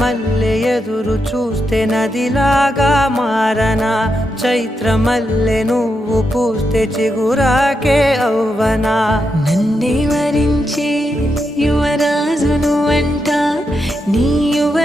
మల్లె ఎదురు చూస్తే నదిలాగా మారనా, చైత్రమల్లె నువ్వు పూస్తే చిగురాకే అవ్వనా. నన్నే వరించే యువరాజును అంట నీ యువ